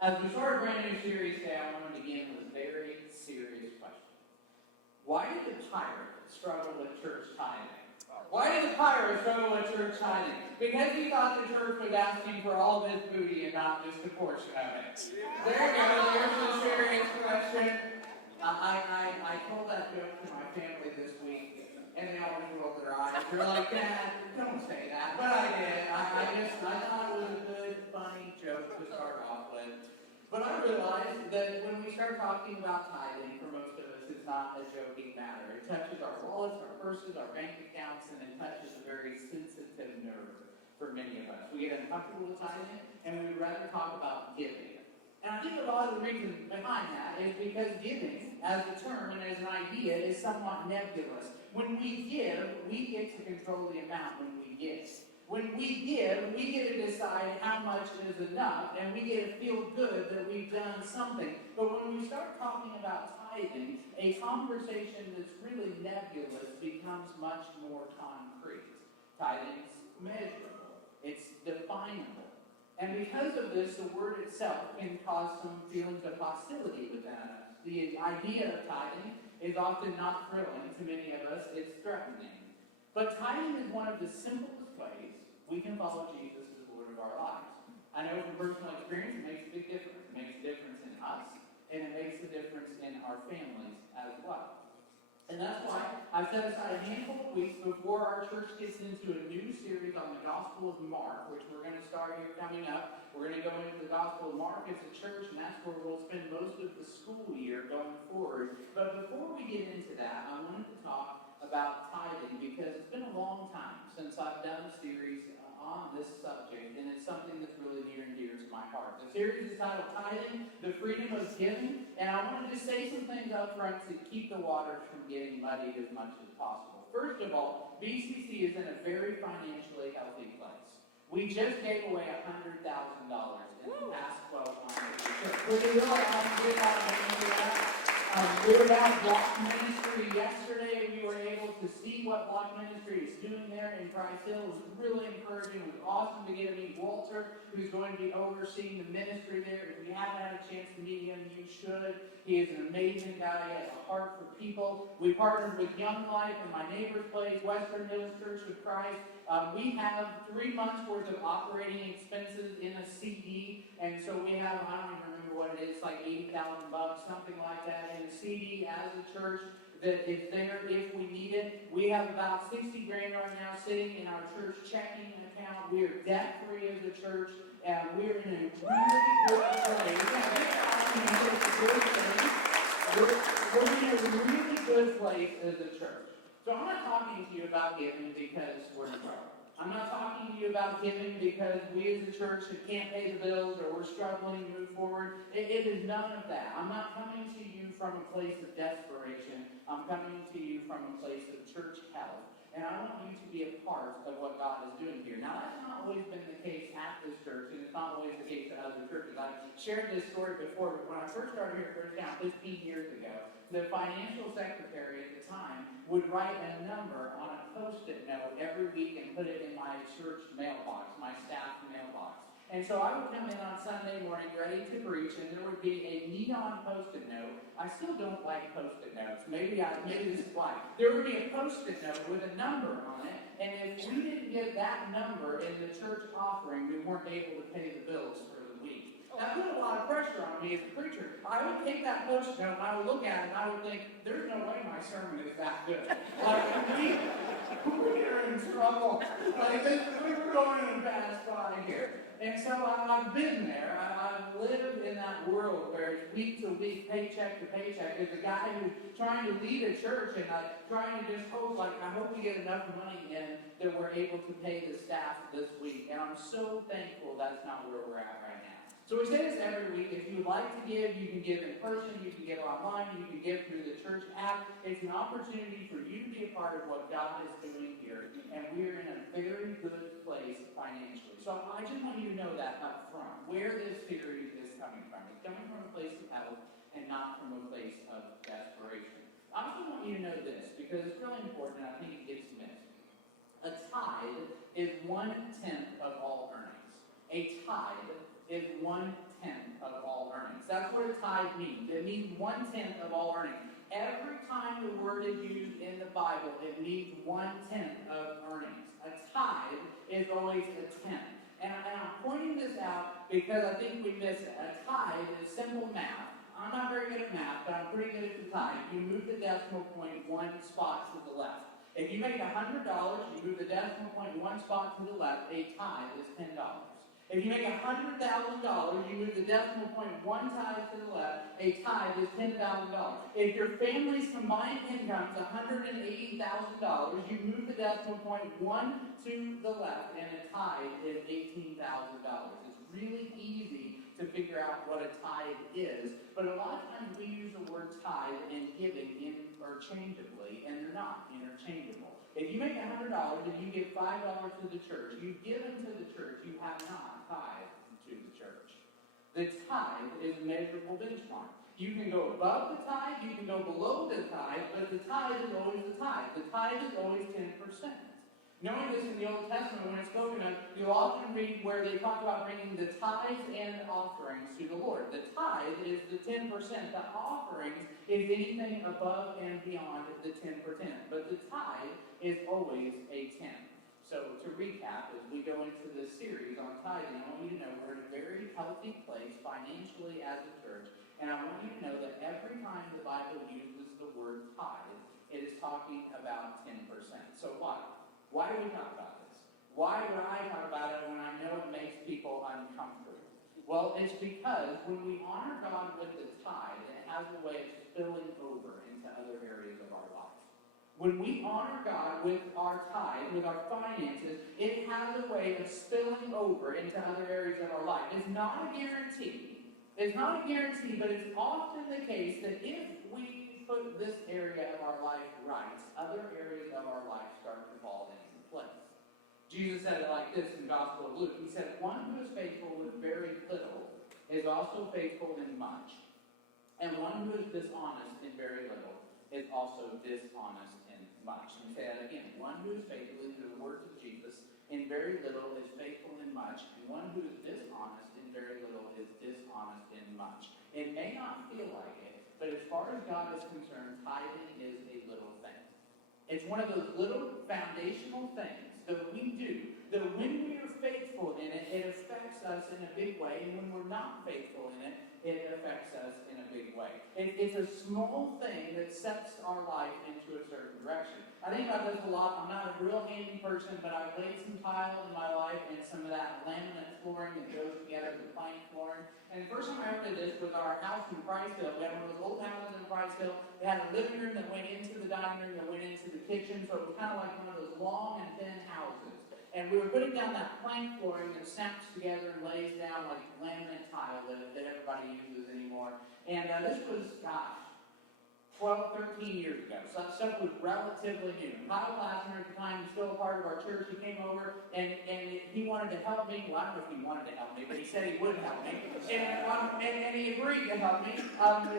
As we start a brand new series today, I want to begin with a very serious question. Why did the pirate struggle with church tithing? Why did the pirate struggle with church tithing? Because he thought the church was asking for all of his booty and not just a portion of it. There you go, there's a serious question. I told that joke to my family this week, and they always rolled their eyes. They're like, Dad, don't say that. But I did. I thought it was a good, funny joke to start off with. But I realized that when we start talking about tithing, for most of us, it's not a joking matter. It touches our wallets, our purses, our bank accounts, and it touches a very sensitive nerve for many of us. We get uncomfortable with tithing, and we would rather talk about giving. And I think a lot of the reason behind that is because giving, as a term and as an idea, is somewhat nebulous. When we give, we get to control the amount when we give. When we give, we get to decide how much is enough, and we get to feel good that we've done something. But when we start talking about tithing, a conversation that's really nebulous becomes much more concrete. Tithing's measurable. It's definable. And because of this, the word itself can cause some feelings of hostility within us. The idea of tithing is often not thrilling to many of us. It's threatening. But tithing is one of the simplest ways we can follow Jesus as Lord of our lives. I know from personal experience it makes a big difference. It makes a difference in us, and it makes a difference in our families as well. And that's why I've set aside a handful of weeks before our church gets into a new series on the Gospel of Mark, which we're going to start here coming up. We're going to go into the Gospel of Mark as a church, and that's where we'll spend most of the school year going forward. But before we get into that, I wanted to talk about tithing because it's been a long time since I've done a series on this subject, and it's something that's really near and dear to my heart. The series is titled Tithing, the Freedom of Giving, and I want to just say some things up front to keep the waters from getting muddied as much as possible. First of all, BCC is in a very financially healthy place. We just gave away $100,000 in the past 12 months. Pretty real awesome. We were down at Block Ministry yesterday. We were able to see what Block Ministry is doing there in Price Hill. It was really encouraging. It was awesome to get to meet Walter, who's going to be overseeing the ministry there. If you haven't had a chance to meet him, you should. He is an amazing guy. He has a heart for people. We partnered with Young Life and My Neighbor's Place, Western Hills Church of Christ. We have 3 months worth of operating expenses in a CD, and so we have, I don't even remember what it is, like $80,000, something like that, in a CD as a church that is there if we need it. We have about 60 grand right now sitting in our church checking account. We are debt free as a church, and we're in a really good place. We're in a really good place as a church. So I'm not talking to you about giving because we're in trouble. I'm not talking to you about giving because we as a church can't pay the bills or we're struggling to move forward. It is none of that. I'm not coming to you from a place of desperation. I'm coming to you from a place of church health. And I want you to be a part of what God is doing here. Now, that's not always been the case at this church, and it's not always the case at other churches. I've shared this story before, but when I first started here at First Town 15 years ago, the financial secretary at the time would write a number on a Post-it note every week and put it in my church mailbox, my staff mailbox. And so I would come in on Sunday morning ready to preach, and there would be a neon Post-it note. I still don't like Post-it notes. Maybe this is why. There would be a Post-it note with a number on it, and if we didn't get that number in the church offering, we weren't able to pay the bills for the week. That put a lot of pressure on me as a preacher. I would take that Post-it note and I would look at it and I would think, there's no way my sermon is that good. Like, we're in trouble. Like, we were going in a bad spot here. And so I've been there. I've lived in that world where it's week to week, paycheck to paycheck. There's a guy who's trying to lead a church and trying to just hope, like, I hope we get enough money in that we're able to pay the staff this week. And I'm so thankful that's not where we're at right now. So we say this every week. If you would like to give, you can give in person, you can give online, you can give through the church app. It's an opportunity for you to be a part of what God is doing here. And we're in a very good place financially. So I just want you to know that up front, where this series is coming from. It's coming from a place of health and not from a place of desperation. I also want you to know this, because it's really important and I think it gets missed. A tithe is 1/10 of all earnings. A tithe is 1/10 of all That's what a tithe means. It means 1/10 of all earnings. Every time the word is used in the Bible, it means 1/10 of earnings. A tithe is always a tenth. And I'm pointing this out because I think we miss it. A tithe is simple math. I'm not very good at math, but I'm pretty good at the tithe. You move the decimal point one spot to the left. If you make $100, you move the decimal point one spot to the left, a tithe is $10. If you make $100,000, you move the decimal point one time to the left, a tithe is $10,000. If your family's combined income is $180,000, you move the decimal point one to the left, and a tithe is $18,000. It's really easy to figure out what a tithe is, but a lot of times we use the word tithe and giving interchangeably, and they're not interchangeable. If you make $100 and you give $5 to the church, you've given to the church, you have not tithed to the church. The tithe is a measurable benchmark. You can go above the tithe, you can go below the tithe, but the tithe is always the tithe. The tithe is always 10%. Knowing this in the Old Testament, when it's spoken of, you'll often read where they talk about bringing the tithes and offerings to the Lord. The tithe is the 10%. The offerings is anything above and beyond the 10%. But the tithe is always a tenth. So to recap, as we go into this series on tithing, I want you to know we're in a very healthy place financially as a church. And I want you to know that every time the Bible uses the word tithe, it is talking about 10%. So why? Why do we talk about this? Why would I talk about it when I know it makes people uncomfortable? Well, it's because when we honor God with the tithe, it has a way of spilling over into other areas of our life. When we honor God with our tithe, with our finances, it has a way of spilling over into other areas of our life. It's not a guarantee. It's not a guarantee, but it's often the case that if we put this area of our life right, other areas of our life start to fall into place. Jesus said it like this in the Gospel of Luke. He said, "One who is faithful with very little is also faithful in much. And one who is dishonest in very little is also dishonest in much." Let me say that again. One who is faithful, in the words of Jesus, in very little is faithful in much. And one who is dishonest in very little is dishonest in much. It may not feel like it, but as far as God is concerned, tithing is a little thing. It's one of those little foundational things that we do, that when we are faithful in it, it affects us in a big way, and when we're not faithful in it, it affects us in a big way. It's a small thing that sets our life into a certain direction. I think about this a lot. I'm not a real handy person, but I've laid some tile in my life and some of that laminate flooring that goes together with plank flooring. And the first time I ever did this was our house in Priceville. We had one of those old houses in Priceville. It had a living room that went into the dining room that went into the kitchen, so it was kind of like one of those long and thin houses. And we were putting down that plank flooring that snaps together and lays down like laminate tile that everybody uses anymore. And this was, 12, 13 years ago. So that stuff was relatively new. Kyle Lassner at the time was still a part of our church. He came over and he wanted to help me. Well, I don't know if he wanted to help me, but he said he would help me. And he agreed to help me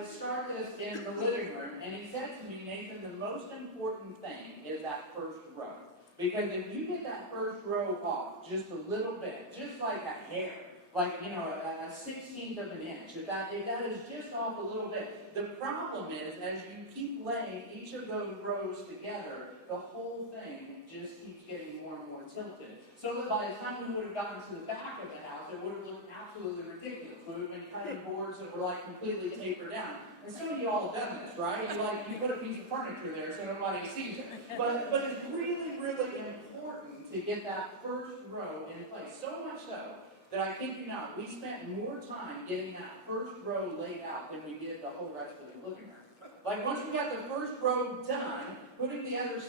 start this in the living room. And he said to me, "Nathan, the most important thing is that first row. Because if you get that first row off just a little bit, just like a hair, like, a 16th of an inch, if that is just off a little bit, the problem is, as you keep laying each of those rows together, the whole thing just keeps getting more and more tilted. So that by the time we would have gotten to the back of the house, it would have looked absolutely ridiculous. We would have been cutting boards that were like completely tapered down. And some of you all have done this, right? You put a piece of furniture there so nobody sees it. But it's really, really important to get that first row in place. So much so that I kid you not, we spent more time getting that first row laid out than we did the whole rest of the living room. Like once we got the first row done, putting the other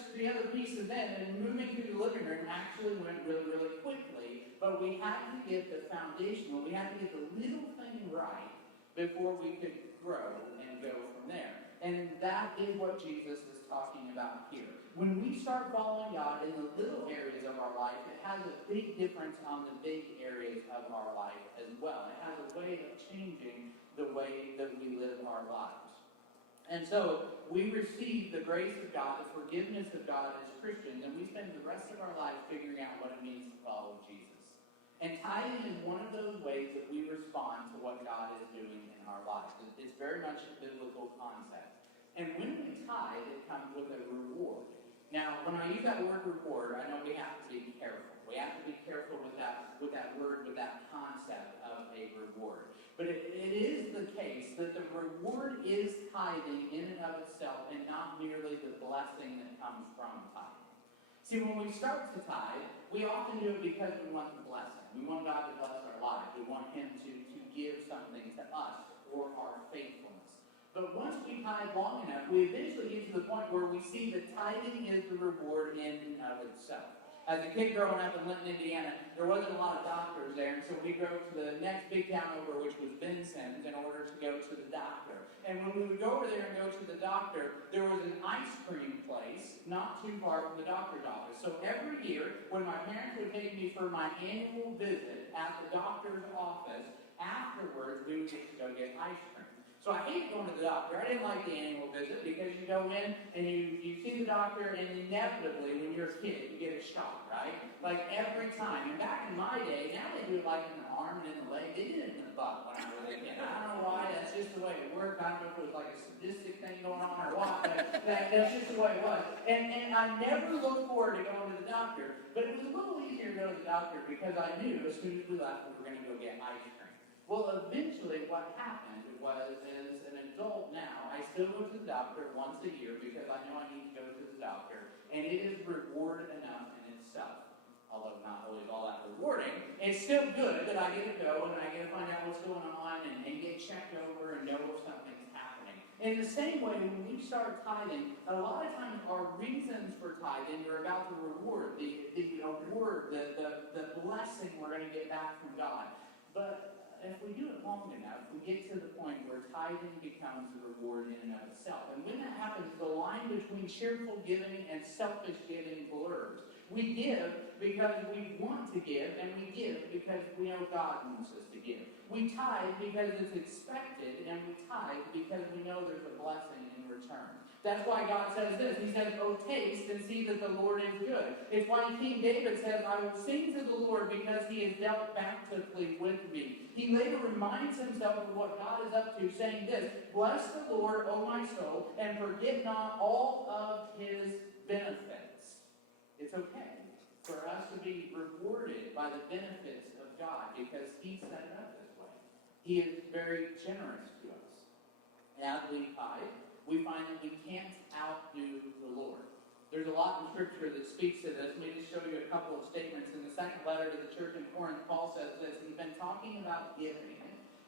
pieces in and moving through the living room actually went really, really quickly. But we had to get the foundational, we had to get the little thing right before we could grow and go from there. And that is what Jesus is talking about here. When we start following God in the little areas of our life, it has a big difference on the big areas of our life as well. It has a way of changing the way that we live our lives. And so we receive the grace of God, the forgiveness of God as Christians, and we spend the rest of our life figuring out what it means to follow Jesus. And tithing is one of those ways that we respond to what God is doing in our lives. It's very much a biblical concept. And when we tithe, it comes with a reward. Now, when I use that word reward, I know we have to be careful. We have to be careful with that word, with that concept of a reward. But it is the case that the reward is tithing in and of itself and not merely the blessing that comes from tithing. See, when we start to tithe, we often do it because we want the blessing. We want God to bless our lives. We want Him to give something to us for our faithfulness. But once we tithe long enough, we eventually get to the point where we see that tithing is the reward in and of itself. As a kid growing up in Linton, Indiana, there wasn't a lot of doctors there, and so we drove to the next big town over, which was Vincennes, in order to go to the doctor. And when we would go over there and go to the doctor, there was an ice cream place not too far from the doctor's office. So every year, when my parents would take me for my annual visit at the doctor's office, afterwards we would get to go get ice cream. So I hated going to the doctor. I didn't like the annual visit because you go in and you see the doctor, and inevitably, when you're a kid, you get a shot, right? Like every time. And back in my day, now they do it like in the arm and in the leg. They did it in the butt when I was a kid. I don't know why. That's just the way it worked. I don't know if it was like a sadistic thing going on or what, but that's just the way it was. And I never looked forward to going to the doctor, but it was a little easier to go to the doctor because I knew as soon as we left, we were going to go get ice cream. Well, eventually what happened was, as an adult now, I still go to the doctor once a year because I know I need to go to the doctor, and it is reward enough in itself. Although not always all that rewarding, it's still good that I get to go and I get to find out what's going on and get checked over and know if something's happening. In the same way, when we start tithing, a lot of times our reasons for tithing are about the reward, the award, the blessing we're going to get back from God. But if we do it long enough, we get to the point where tithing becomes a reward in and of itself. And when that happens, the line between cheerful giving and selfish giving blurs. We give because we want to give, and we give because we know God wants us to give. We tithe because it's expected, and we tithe because we know there's a blessing in return. That's why God says this. He says, "Oh, taste and see that the Lord is good." It's why King David says, "I will sing to the Lord because He has dealt bountifully with me." He later reminds himself of what God is up to, saying this, "Bless the Lord, O my soul, and forget not all of His benefits." It's okay for us to be rewarded by the benefits of God because He set it up this way. He is very generous to us. As we tithe, we find that we can't outdo the Lord. There's a lot in Scripture that speaks to this. Let me just show you a couple of statements. In the second letter to the church in Corinth, Paul says this. He's been talking about giving,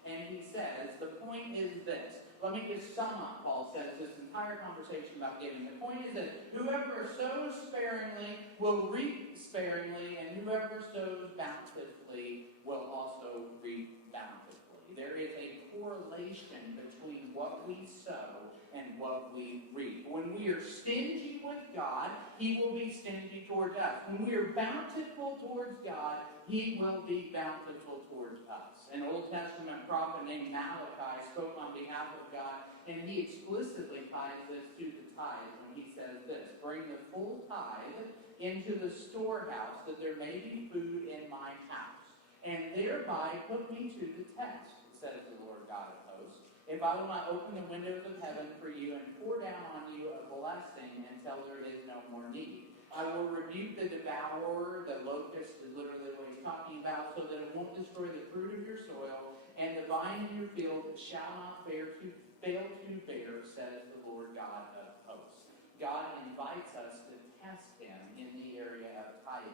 and he says, the point is this. Let me just sum up, Paul says, this entire conversation about giving. The point is this. Whoever sows sparingly will reap sparingly, and whoever sows bountifully will also reap bountifully. There is a correlation between what we sow and what we reap. When we are stingy with God, He will be stingy towards us. When we are bountiful towards God, He will be bountiful towards us. An Old Testament prophet named Malachi spoke on behalf of God, and he explicitly ties this to the tithe when he says this, "Bring the full tithe into the storehouse, that there may be food in my house, and thereby put me to the test, says the Lord God of hosts. If I will not open the windows of heaven for you and pour down on you a blessing until there is no more need. I will rebuke the devourer," the locust is literally what he's talking about, "so that it won't destroy the fruit of your soil, and the vine in your field shall not fail to bear, says the Lord God of hosts." God invites us to test Him in the area of tithing.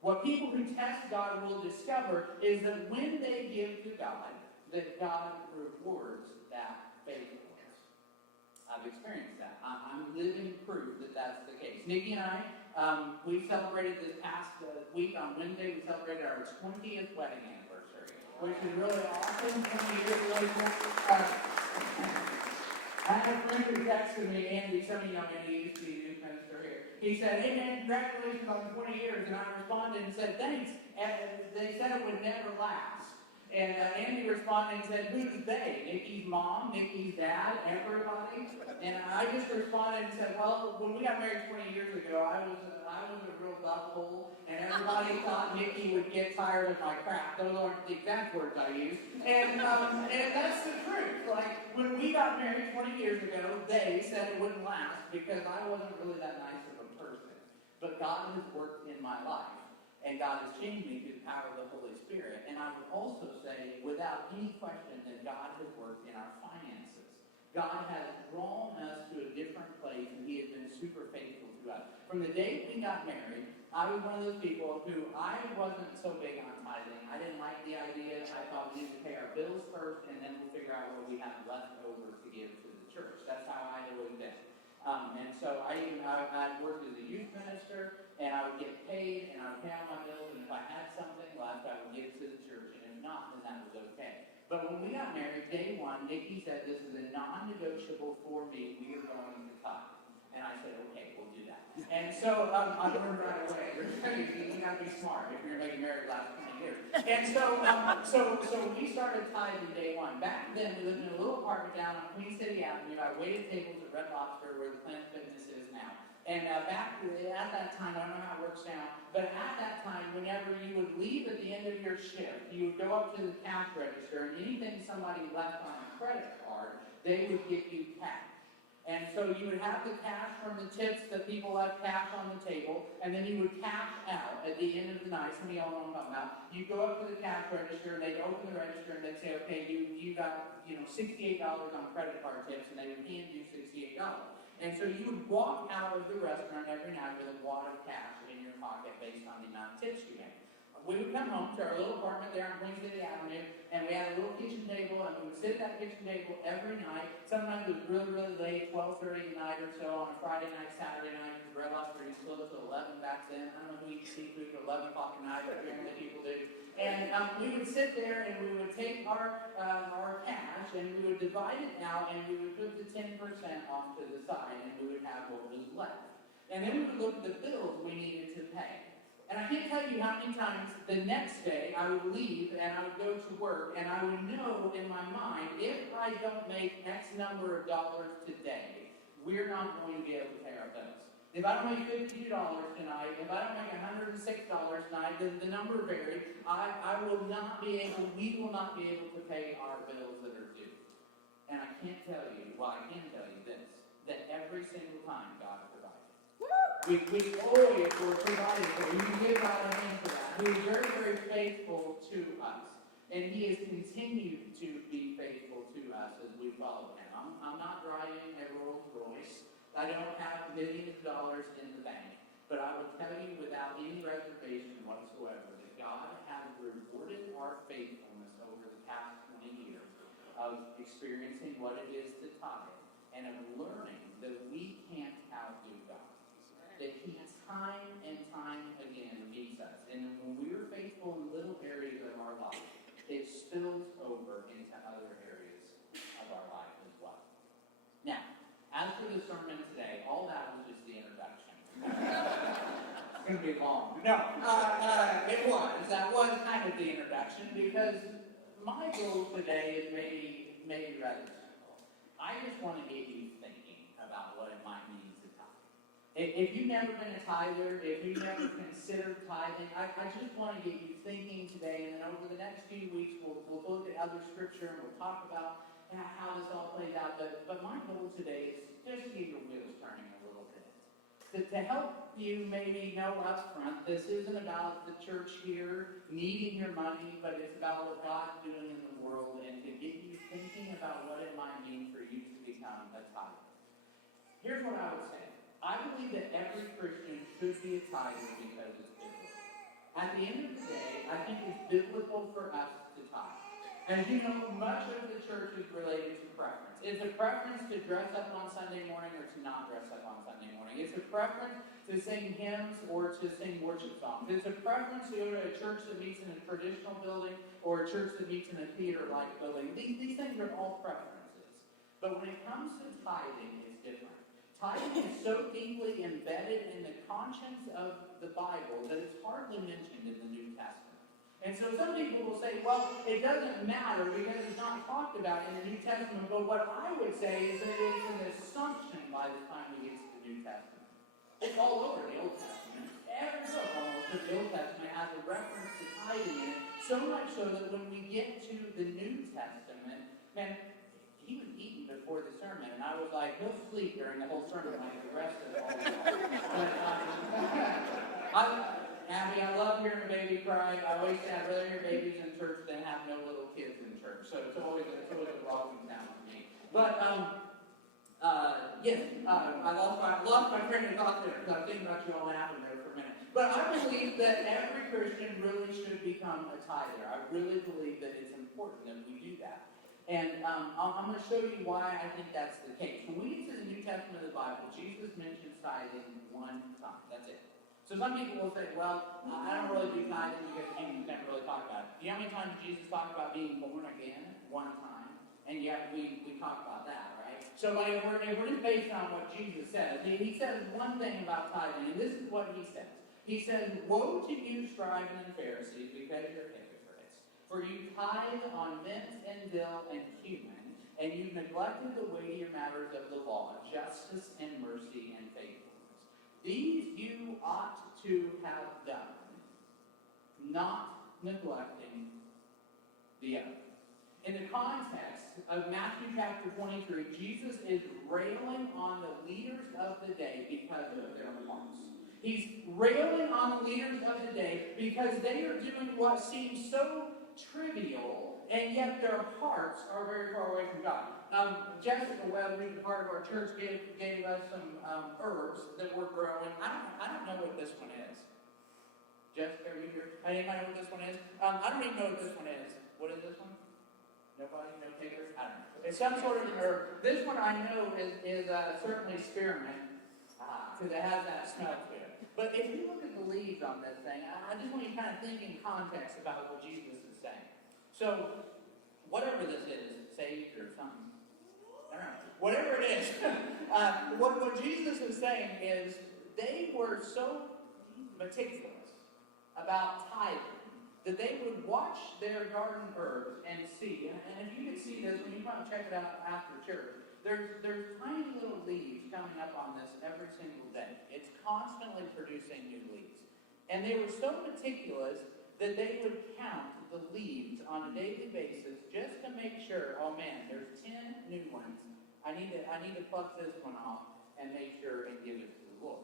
What people who test God will discover is that when they give to God, that God rewards that faithfulness. I've experienced that. I'm living proof that that's the case. Nikki and I, we celebrated this past week on Wednesday, we celebrated our 20th wedding anniversary, which is really awesome. 20 years later. I had a friend who texted me, Andy, some of you know Andy used to be a youth minister here. He said, "Hey man, congratulations on 20 years. And I responded and said, "Thanks." And they said it would never last. And Andy responded and said, "Who's they? Nikki's mom, Nikki's dad, everybody?" And I just responded and said, "Well, when we got married 20 years ago, I was a real butthole, and everybody I thought Nikki would get tired of my crap. Those aren't the exact words I used. And that's the truth. Like, when we got married 20 years ago, they said it wouldn't last because I wasn't really that nice of a person. But God has worked in my life. And God has changed me through the power of the Holy Spirit. And I would also say, without any question, that God has worked in our finances. God has drawn us to a different place, and He has been super faithful to us. From the day we got married, I was one of those people who I wasn't so big on tithing. I didn't like the idea. I thought we needed to pay our bills first, and then we'll figure out what we have left over to give to the church. That's how I had always been. And so I worked as a youth minister, and I would get paid, and I would pay all my bills, and if I had something left, I would give it to the church, and if not, then that was okay. But when we got married, day one, Nikki said, this is a non-negotiable for me, we are going to tithe. And I said, okay, we'll do that. And so I learned right away. You got to be smart if you're going to be married last 20 years. And so we started tithing day one. Back then, we lived in a little apartment down on Queen City Avenue. I waited tables at Red Lobster, where the Planet Fitness is now. And back at that time, I don't know how it works now, but at that time, whenever you would leave at the end of your shift, you would go up to the cash register, and anything somebody left on a credit card, they would give you cash. And so you would have the cash from the tips that people left cash on the table, and then you would cash out at the end of the night. Some of y'all know what I'm talking about. You go up to the cash register, and they'd open the register, and they'd say, okay, you got $68 on credit card tips, and they would hand you $68. And so you would walk out of the restaurant every night with a wad of cash in your pocket based on the amount of tips you made. We would come home to our little apartment there on Queen City Avenue, and we had a little kitchen table, and we would sit at that kitchen table every night. Sometimes it was really, really late, 12:30 at night or so on a Friday night, Saturday night, because Red Lobster used to close till 11 back then. I don't know who eats seafood at 11 o'clock at night, but apparently people do. And we would sit there, and we would take our cash, and we would divide it out, and we would put the 10% off to the side, and we would have what was left. And then we would look at the bills we needed to pay. And I can't tell you how many times the next day I would leave and I would go to work, and I would know in my mind, if I don't make X number of dollars today, we're not going to be able to pay our bills. If I don't make $52 tonight, if I don't make $106 tonight, then the number varies. We will not be able to pay our bills that are due. And I can't tell you, well, I can tell you this, that every single time God provides. We always were provided for. You can give God a hand for that. He is very, very faithful to us. And He has continued to be faithful to us as we follow Him. I'm not driving a Rolls Royce. I don't have millions of dollars in the bank. But I will tell you without any reservation whatsoever that God has rewarded our faithfulness over the past 20 years of experiencing what it is to tithe and of learning that we can't outdo God. That He time and time again meets us. And when we're faithful in little areas of our life, it spills over into other areas of our life as well. Now, as for the sermon today, all that was just the introduction. It's going to be long. No, it was. That was kind of the introduction, because my goal today is maybe rather simple. I just want to get you thinking about what it might mean. If you've never been a tither, if you've never considered tithing, I just want to get you thinking today, and then over the next few weeks, we'll look at other scripture, and we'll talk about how this all plays out. But my goal today is just to get your wheels turning a little bit. To help you maybe know up front, this isn't about the church here needing your money, but it's about what God's doing in the world, and to get you thinking about what it might mean for you to become a tither. Here's what I would say. I believe that every Christian should be a tither because it's biblical. At the end of the day, I think it's biblical for us to tithe. As you know, much of the church is related to preference. It's a preference to dress up on Sunday morning or to not dress up on Sunday morning. It's a preference to sing hymns or to sing worship songs. It's a preference to go to a church that meets in a traditional building or a church that meets in a theater-like building. These things are all preferences. But when it comes to tithing, it's different. Tithing is so deeply embedded in the conscience of the Bible that it's hardly mentioned in the New Testament. And so some people will say, well, it doesn't matter because it's not talked about in the New Testament. But what I would say is that it's an assumption by the time we get to the New Testament. It's all over the Old Testament. Every book almost to the Old Testament has a reference to tithing in it, so much so that when we get to the New Testament, man, he was eating before the sermon, and I was like, he'll sleep during the whole sermon like the rest of it all. Abby, I love hearing a baby cry. I always say I'd rather hear babies in church than have no little kids in church. So it's always a welcome sound for me. But yes, I lost my train of thought there because I was thinking about you all napping there for a minute. But I believe that every Christian really should become a tither. I really believe that it's important that we do that. And I'm going to show you why I think that's the case. When we get to the New Testament of the Bible, Jesus mentions tithing one time. That's it. So some people will say, well, I don't really do tithing because Jesus never really talked about it. You know how many times Jesus talked about being born again? One time. And yet we talk about that, right? So if we're just based on what Jesus says, he says one thing about tithing, and this is what he says. He says, woe to you, scribes and Pharisees, because you're hypocrites. For you tithe on mint and dill and cumin, and you've neglected the weightier matters of the law, justice and mercy and faithfulness. These you ought to have done, not neglecting the other. In the context of Matthew chapter 23, Jesus is railing on the leaders of the day because of their hearts. He's railing on the leaders of the day because they are doing what seems so trivial, and yet their hearts are very far away from God. Jessica Webb, who's a part of our church, gave us some herbs that we're growing. I don't know what this one is. Jessica, are you here? Anybody know what this one is? I don't even know what this one is. What is this one? Nobody? No takers? I don't know. It's some sort of an herb. This one I know is certainly spearmint, because it has that smell to it. But if you look at the leaves on this thing, I just want you to kind of think in context about what Jesus is saying. So, whatever this is, sage or something, I don't know. Whatever it is, what Jesus is saying is they were so meticulous about tithing that they would watch their garden herbs and see, and if you could see this, when you come and check it out after church, there's tiny little leaves coming up on this every single day. It's constantly producing new leaves. And they were so meticulous that they would count the leaves on a daily basis just to make sure, oh man, there's 10 new ones. I need to pluck this one off and make sure and give it to the Lord.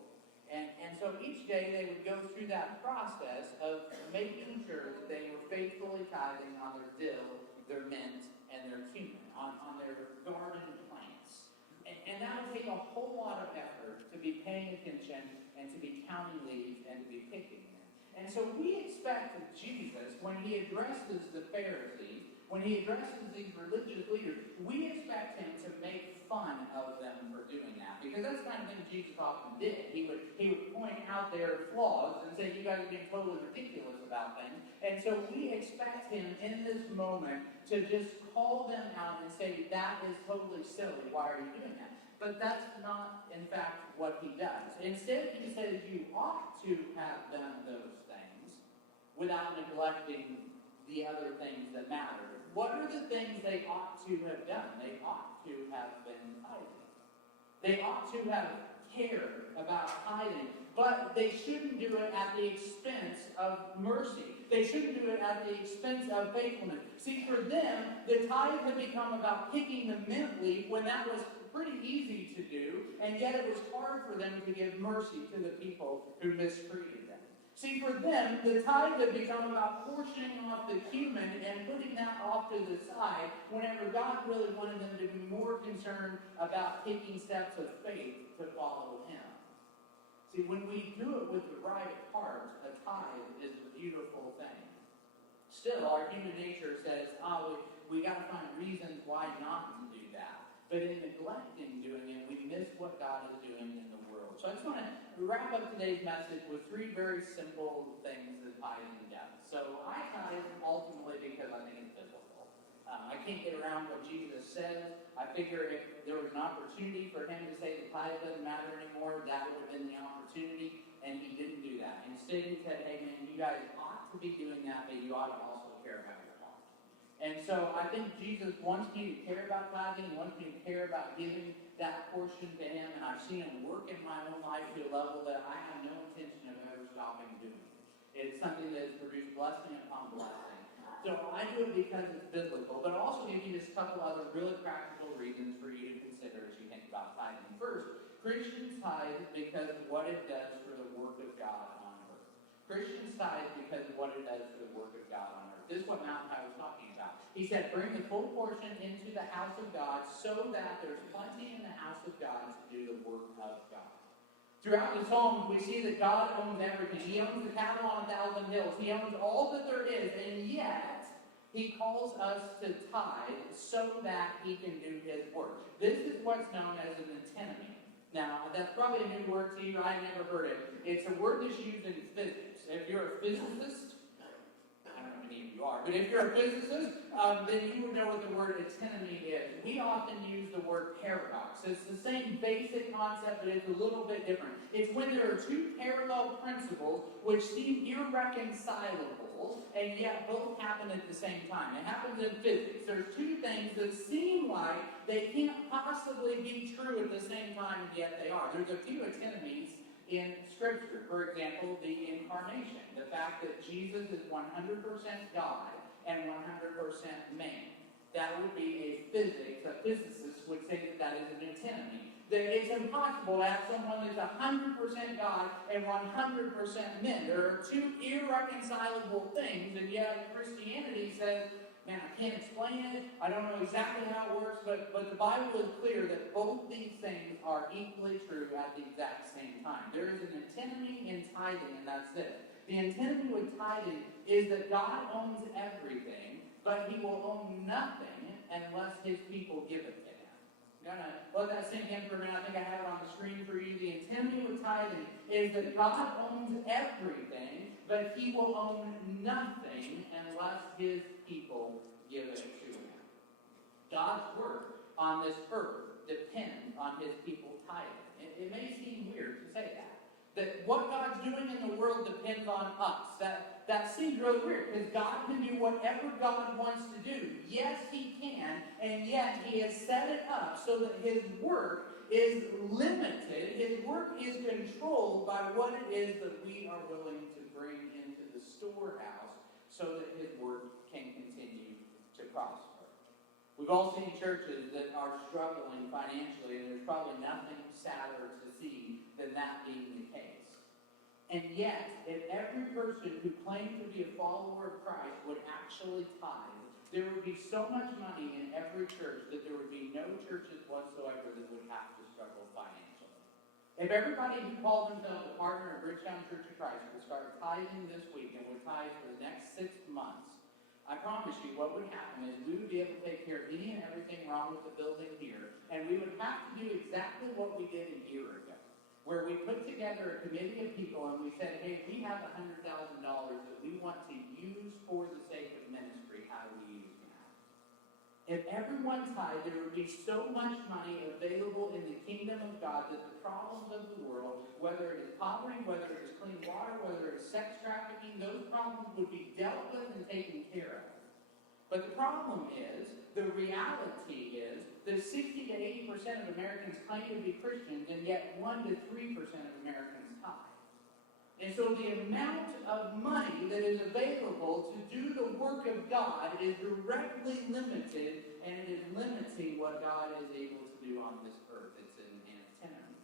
And so each day they would go through that process of making sure that they were faithfully tithing on their dill, their mint, and their cumin, on their garden plants. And that would take a whole lot of effort to be paying attention and to be counting leaves and to be picking them. And so we expect that Jesus, when he addresses the Pharisees, when he addresses these religious leaders, we expect him to make fun of them for doing that. Because that's the kind of thing Jesus often did. He would point out their flaws and say, you guys are being totally ridiculous about things. And so we expect him in this moment to just call them out and say, that is totally silly. Why are you doing that? But that's not, in fact, what he does. Instead, he says you ought to have done those things without neglecting the other things that matter. What are the things they ought to have done? They ought to have been tithing. They ought to have cared about tithing, but they shouldn't do it at the expense of mercy. They shouldn't do it at the expense of faithfulness. See, for them, the tithe had become about picking the mint leaf when that was pretty easy to do, and yet it was hard for them to give mercy to the people who mistreated them. See, for them, the tithe had become about portioning off the cumin and putting that off to the side whenever God really wanted them to be more concerned about taking steps of faith to follow him. See, when we do it with the right heart, a tithe is a beautiful thing. Still, our human nature says, we got to find reasons why not to do that. But in neglecting doing it, we miss what God is doing in the world. So I just want to wrap up today's message with three very simple things that tithing does. So I tithe ultimately because I think it's biblical. I can't get around what Jesus says. I figure if there was an opportunity for him to say the tithe doesn't matter anymore, that would have been the opportunity, and he didn't do that. Instead, he said, hey man, you guys ought to be doing that, but you ought to also care about your heart. And so I think Jesus wants me to care about tithing, wants me to care about giving that portion to him, and I've seen him work in my own life to a level that I have no intention of ever stopping doing. It's something that has produced blessing upon blessing. So I do it because it's biblical, but I'll also give you just a couple other really practical reasons for you to consider as you think about tithing. First, Christians tithe because of what it does for the work of God on earth. Christians tithe because of what it does for the work of God on earth. This is what Malachi was talking about. He said, bring the full portion into the house of God so that there's plenty in the house of God to do the work of God. Throughout the Psalms, we see that God owns everything. He owns the cattle on 1,000 hills. He owns all that there is, and yet He calls us to tithe so that He can do His work. This is what's known as an antinomy. Now, that's probably a new word to you. I never heard it. It's a word that's used in physics. If you're a physicist, I don't know how many of you are, but if you're a physicist, then you would know what the word antinomy is. We often use the word paradox. It's the same basic concept, but it's a little bit different. It's when there are two parallel principles which seem irreconcilable, and yet both happen at the same time. It happens in physics. There's two things that seem like they can't possibly be true at the same time, and yet they are. There's a few antinomies in Scripture. For example, the incarnation. The fact that Jesus is 100% God and 100% man. That would be a physicist would say that is an antinomy. That it's impossible to have someone that's 100% God and 100% men. There are two irreconcilable things, and yet Christianity says, man, I can't explain it. I don't know exactly how it works, but the Bible is clear that both these things are equally true at the exact same time. There is an antinomy in tithing, and that's it. The antinomy with tithing is that God owns everything, but He will own nothing unless His people give it to Him. I'm going to let that sink in for a minute. I think I have it on the screen for you. The antinomy with tithing is that God owns everything, but He will own nothing unless His people give it to Him. God's work on this earth depends on His people tithing. It may seem weird to say that what God's doing in the world depends on us. That seems really weird, because God can do whatever God wants to do. Yes, He can, and yet He has set it up so that His work is limited. His work is controlled by what it is that we are willing to bring into the storehouse so that His work can continue to prosper. We've all seen churches that are struggling financially, and there's probably nothing sadder to see than that being the case. And yet, if every person who claimed to be a follower of Christ would actually tithe, there would be so much money in every church that there would be no churches whatsoever that would have to struggle financially. If everybody who called themselves a partner of Bridgetown Church of Christ would start tithing this week and would tithe for the next 6 months, I promise you what would happen is we would be able to take care of any and everything wrong with the building here, and we would have to do exactly what we did a year ago, where we put together a committee of people and we said, hey, we have $100,000 that we want to use for the sake of ministry. How do we use that? If everyone tithed, there would be so much money available in the kingdom of God that the problems of the world, whether it is poverty, whether it is clean water, whether it is sex trafficking, those problems would be dealt with and taken care of. But the problem is, the reality is, that 60 to 80% of Americans claim to be Christians, and yet 1 to 3% of Americans tithe. And so the amount of money that is available to do the work of God is directly limited, and it is limiting what God is able to do on this earth. It's an antinomy.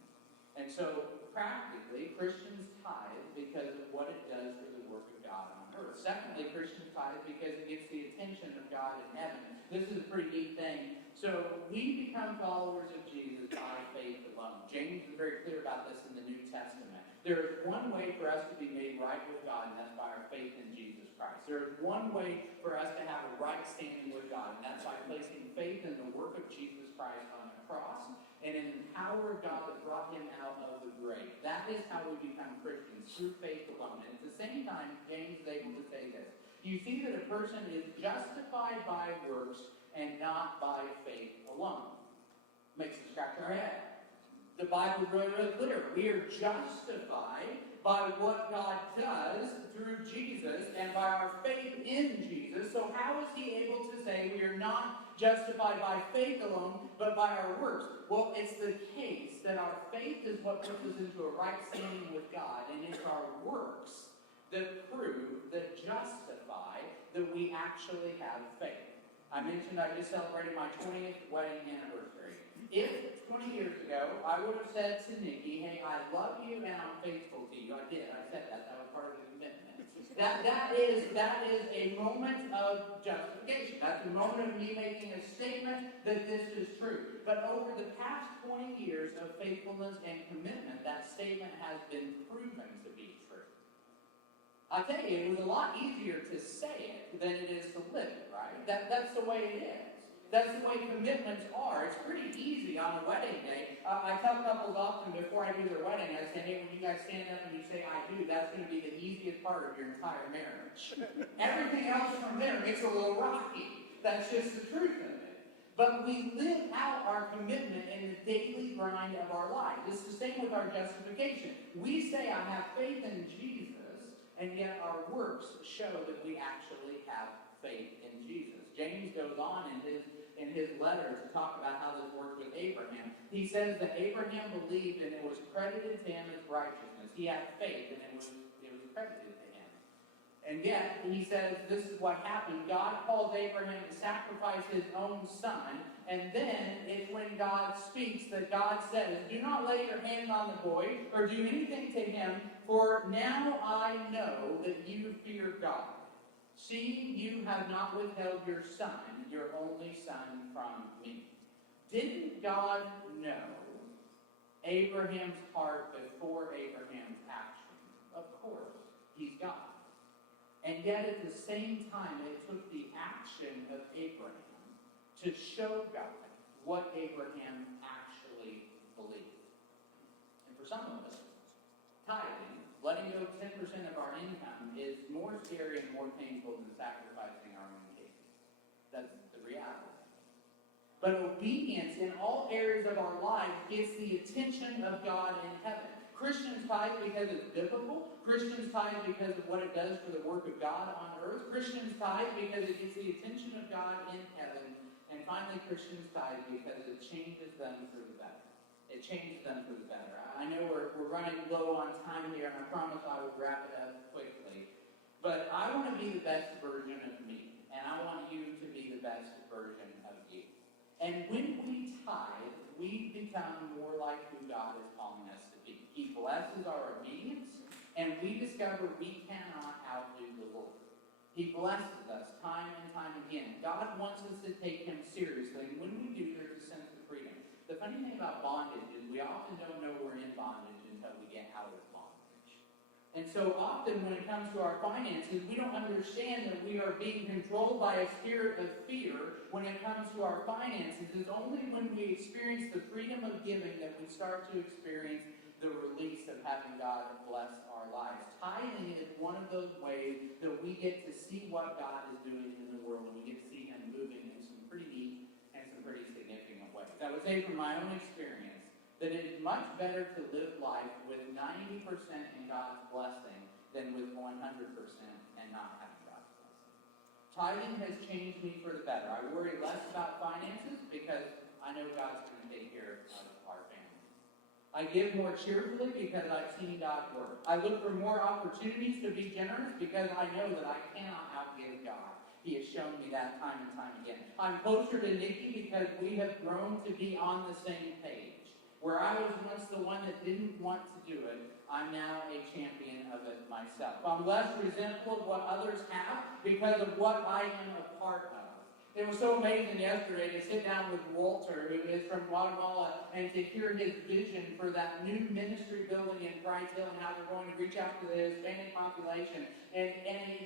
And so, practically, Christians tithe because of what it does for the work of God on earth. Secondly, Christians tithe because it gets the attention of God in heaven. This is a pretty neat thing. So, we become followers of Jesus by faith alone. James is very clear about this in the New Testament. There is one way for us to be made right with God, and that's by our faith in Jesus Christ. There is one way for us to have a right standing with God, and that's by placing faith in the work of Jesus Christ on the cross and in the power of God that brought Him out of the grave. That is how we become Christians, through faith alone. And at the same time, James is able to say this. You see that a person is justified by works and not by faith alone. Makes us scratch our head. The Bible is really, really clear. We are justified by what God does through Jesus and by our faith in Jesus. So how is He able to say we are not justified by faith alone, but by our works? Well, it's the case that our faith is what puts us into a right standing with God, and it's our works that prove, that justify that we actually have faith. I mentioned I just celebrated my 20th wedding anniversary. If 20 years ago I would have said to Nikki, hey, I love you and I'm faithful to you, I did. I said that. That was part of the commitment. That is a moment of justification. That's a moment of me making a statement that this is true. But over the past 20 years of faithfulness and commitment, that statement has been proven to be true. I tell you, it was a lot easier to say it than it is to live it, right? That's the way it is. That's the way commitments are. It's pretty easy on a wedding day. I tell couples often before I do their wedding, I say, hey, when you guys stand up and you say, I do, that's going to be the easiest part of your entire marriage. Everything else from there gets a little rocky. That's just the truth of it. But we live out our commitment in the daily grind of our life. It's the same with our justification. We say, I have faith in Jesus, and yet our works show that we actually have faith in Jesus. James goes on in his letter to talk about how this works with Abraham. He says that Abraham believed and it was credited to him as righteousness. He had faith and it was credited to him. And yet, he says, this is what happened. God calls Abraham to sacrifice his own son, and then it's when God speaks that God says, do not lay your hand on the boy or do anything to him, for now I know that you fear God. See, you have not withheld your son, your only son, from me. Didn't God know Abraham's heart before Abraham's action? Of course, he's God. And yet at the same time, it took the action of Abraham to show God what Abraham actually believed. And for some of us, tithing, letting go 10% of our income, is more scary and more painful than sacrificing our own kids. That's the reality. But obedience in all areas of our life gets the attention of God in heaven. Christians tithe because it's biblical. Christians tithe because of what it does for the work of God on earth. Christians tithe because it gets the attention of God in heaven. And finally, Christians tithe because it changes them for the better. It changes them for the better. I know we're running low on time here, and I promise I will wrap it up quickly. But I want to be the best version of me, and I want you to be the best version of you. And when we tithe, we become more like who God is calling us to be. He blesses our obedience, and we discover we cannot outdo the Lord. He blesses us time and time again. God wants us to take him seriously, and when we do, there's a sense of freedom. The funny thing about bondage is we often don't know we're in bondage until we get out of bondage. And so often when it comes to our finances, we don't understand that we are being controlled by a spirit of fear when it comes to our finances. It's only when we experience the freedom of giving that we start to experience the release of having God bless our lives. Tithing is one of those ways that we get to see what God is doing in the world, and we get to see him moving in some pretty neat and some pretty significant ways. I would say from my own experience that it is much better to live life with 90% in God's blessing than with 100% and not having God's blessing. Tithing has changed me for the better. I worry less about finances because I know God's going to take care of our family. I give more cheerfully because I've seen God work. I look for more opportunities to be generous because I know that I cannot outgive God. He has shown me that time and time again. I'm closer to Nikki because we have grown to be on the same page. Where I was once the one that didn't want to do it, I'm now a champion of it myself. I'm less resentful of what others have because of what I am a part of. It was so amazing yesterday to sit down with Walter, who is from Guatemala, and to hear his vision for that new ministry building in Price Hill and how they're going to reach out to the Hispanic population. And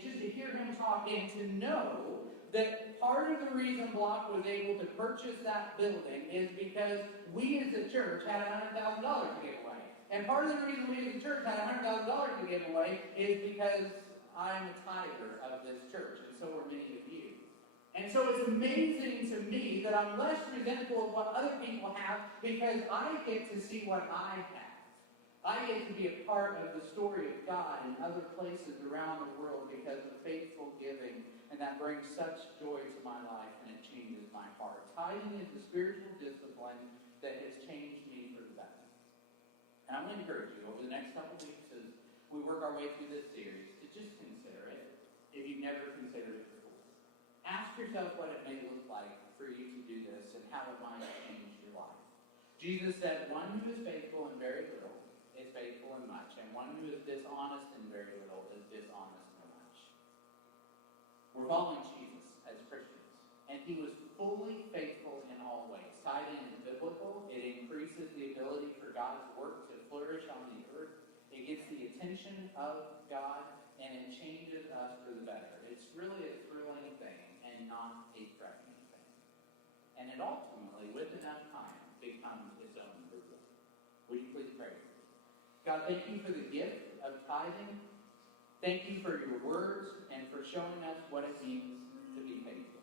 just to hear him talk and to know that part of the reason Block was able to purchase that building is because we as a church had $100,000 to give away. And part of the reason we as a church had $100,000 to give away is because I'm a tither of this church, and so are many of you. And so it's amazing to me that I'm less resentful of what other people have because I get to see what I have. I get to be a part of the story of God in other places around the world because of faithful giving, and that brings such joy to my life and it changes my heart. Tithing is a spiritual discipline that has changed me for the better. And I'm going to encourage you over the next couple of weeks as we work our way through this series to just Jesus said, one who is faithful in very little is faithful in much, and one who is dishonest in very little is dishonest in much. We're following Jesus as Christians, and he was fully faithful in all ways. Tithing is biblical. It increases the ability for God's work to flourish on the earth. It gets the attention of God, and it changes us for the better. It's really a thrilling thing and not a threatening thing. And it ultimately, with enough time, becomes its own fruit. Would you please pray? God, thank you for the gift of tithing. Thank you for your words and for showing us what it means to be faithful.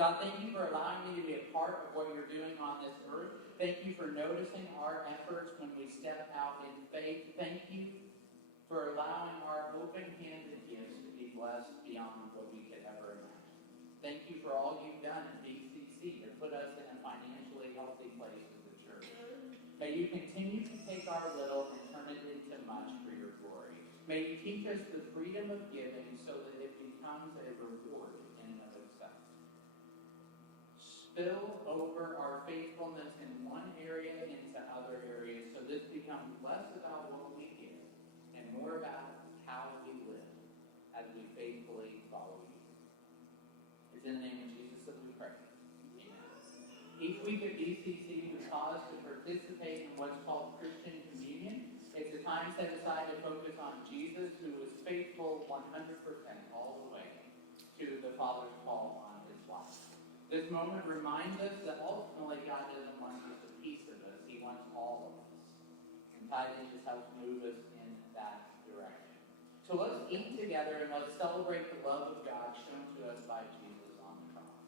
God, thank you for allowing me to be a part of what you're doing on this earth. Thank you for noticing our efforts when we step out in faith. Thank you for allowing our open-handed gifts to be blessed beyond what we could ever imagine. Thank you for all you've done at BCC to put us in a financially healthy place as a church. May you continue to take our little and turn it into much for your glory. May you teach us the freedom of giving so that it becomes a reward in and of itself. Spill over our faithfulness in one area into other areas so this becomes less about what we give and more about how we live as we faithfully follow you. It's in the name of Jesus that we pray. Amen. Each week at BCC, we pause to participate in what's called Christian Communion. It's a time set aside to focus on Jesus, who was faithful 100% all the way to the Father's call on his life. This moment reminds us that ultimately God doesn't want just a piece of us, he wants all of us. And tithing just helps move us in that direction. So let's eat together and let's celebrate the love of God shown to us by Jesus on the cross.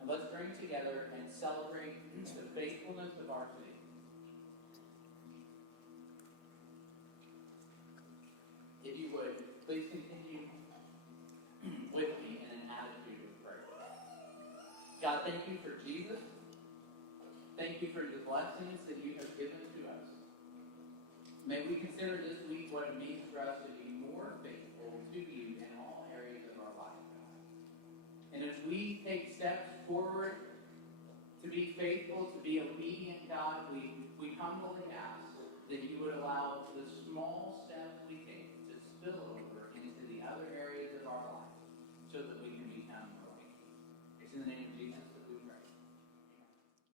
And let's drink together and celebrate the faithfulness of our Savior. If you would, please continue with me in an attitude of prayer. God, thank you for Jesus. Thank you for the blessings that you have given to us. May we consider this week what it means for us to be more faithful to you in all areas of our life, God. And as we take steps forward to be faithful, to be obedient, God, we humbly ask that you would allow the small steps we take to spill over